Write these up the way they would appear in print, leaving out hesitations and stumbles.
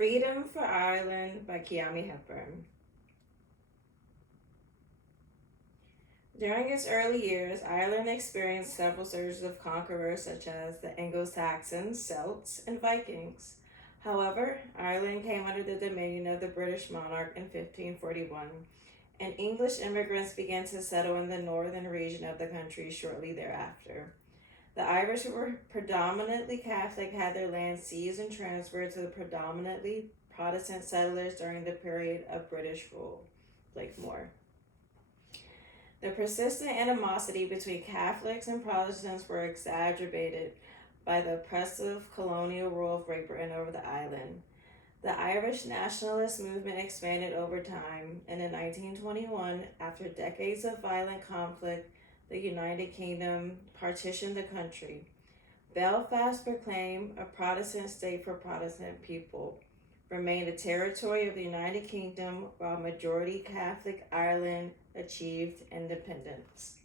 Freedom for Ireland by Kiami Hepburn. During its early years, Ireland experienced several surges of conquerors such as the Anglo-Saxons, Celts, and Vikings. However, Ireland came under the dominion of the British monarch in 1541, and English immigrants began to settle in the northern region of the country shortly thereafter. The Irish, who were predominantly Catholic, had their land seized and transferred to the predominantly Protestant settlers during the period of British rule. Blakemore. The persistent animosity between Catholics and Protestants were exacerbated by the oppressive colonial rule of Great Britain over the island. The Irish nationalist movement expanded over time, and in 1921, after decades of violent conflict, the United Kingdom partitioned the country. Belfast, proclaimed a Protestant state for Protestant people, remained a territory of the United Kingdom, while majority Catholic Ireland achieved independence.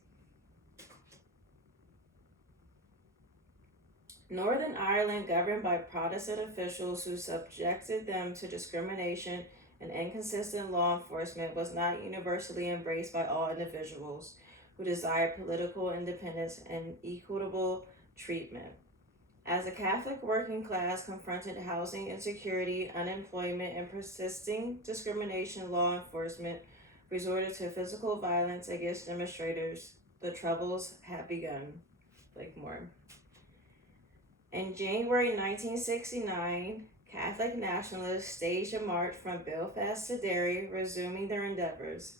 Northern Ireland, governed by Protestant officials who subjected them to discrimination and inconsistent law enforcement, was not universally embraced by all individuals who desired political independence and equitable treatment. As the Catholic working class confronted housing insecurity, unemployment, and persisting discrimination, law enforcement resorted to physical violence against demonstrators. The troubles had begun. Blakemore. In January 1969, Catholic nationalists staged a march from Belfast to Derry, resuming their endeavors.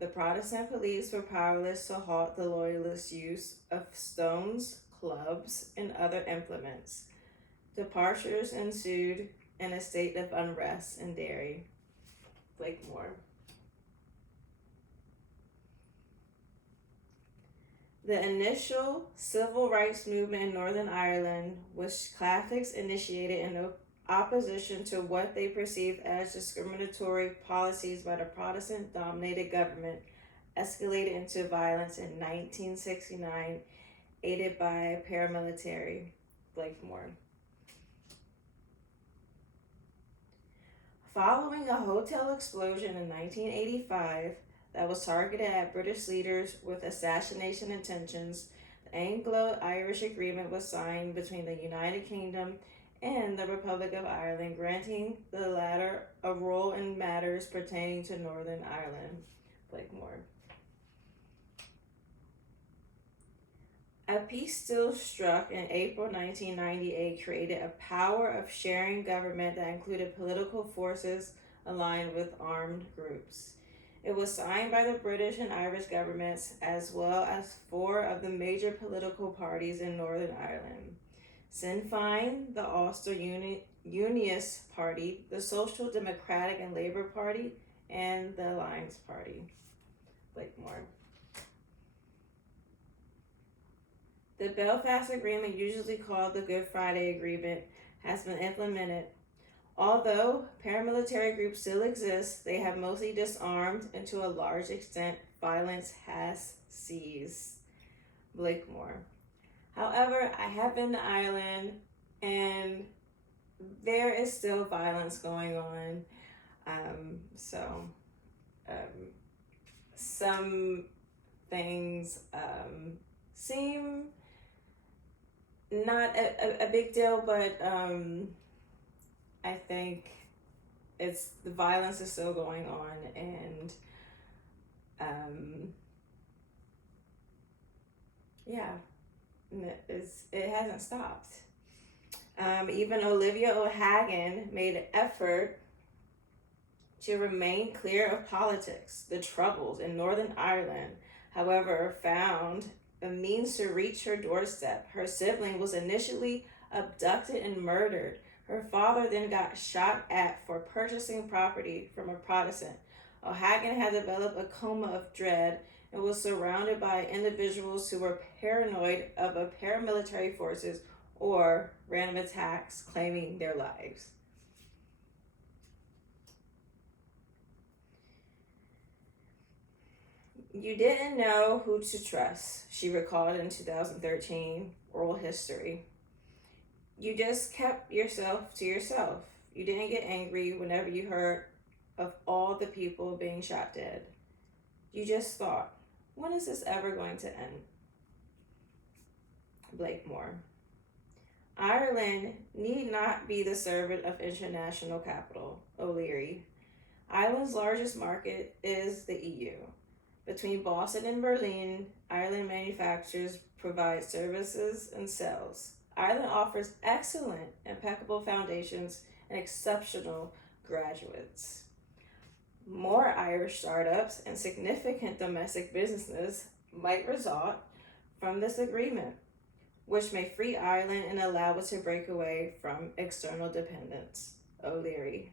The Protestant police were powerless to halt the loyalists' use of stones, clubs, and other implements. Departures ensued in a state of unrest in Derry. Blakemore. The initial civil rights movement in Northern Ireland, which Catholics initiated in opposition to what they perceived as discriminatory policies by the Protestant-dominated government, escalated into violence in 1969, aided by paramilitary. Blakemore. Following a hotel explosion in 1985 that was targeted at British leaders with assassination intentions, the Anglo-Irish Agreement was signed between the United Kingdom and the Republic of Ireland, granting the latter a role in matters pertaining to Northern Ireland. Blakemore. A peace deal struck in April 1998 created a power of sharing government that included political forces aligned with armed groups. It was signed by the British and Irish governments, as well as 4 of the major political parties in Northern Ireland: Sinn Féin, the Ulster Unionist Party, the Social Democratic and Labour Party, and the Alliance Party. Blakemore. The Belfast Agreement, usually called the Good Friday Agreement, has been implemented. Although paramilitary groups still exist, they have mostly disarmed, and to a large extent, violence has ceased. Blakemore. However, I have been to Ireland, and there is still violence going on. Some things seem not a big deal, but I think the violence is still going on, and it hasn't stopped. Even Olivia O'Hagan made an effort to remain clear of politics, the troubles in Northern Ireland, however, found a means to reach her doorstep. Her sibling was initially abducted and murdered. Her father then got shot at for purchasing property from a Protestant. O'Hagan had developed a coma of dread and was surrounded by individuals who were paranoid of paramilitary forces or random attacks claiming their lives. You didn't know who to trust, she recalled in 2013 Oral History. You just kept yourself to yourself. You didn't get angry whenever you heard of all the people being shot dead. You just thought, when is this ever going to end? Blakemore. Ireland need not be the servant of international capital. O'Leary. Ireland's largest market is the EU. Between Boston and Berlin, Ireland manufactures, provides services, and sells. Ireland offers excellent, impeccable foundations and exceptional graduates. More Irish startups and significant domestic businesses might result from this agreement, which may free Ireland and allow it to break away from external dependence. O'Leary.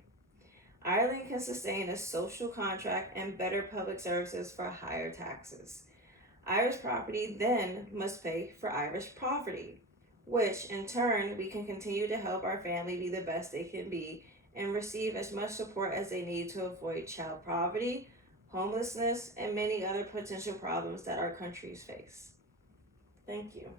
Ireland can sustain a social contract and better public services for higher taxes. Irish property then must pay for Irish poverty, which in turn we can continue to help our family be the best they can be and receive as much support as they need to avoid child poverty, homelessness, and many other potential problems that our countries face. Thank you.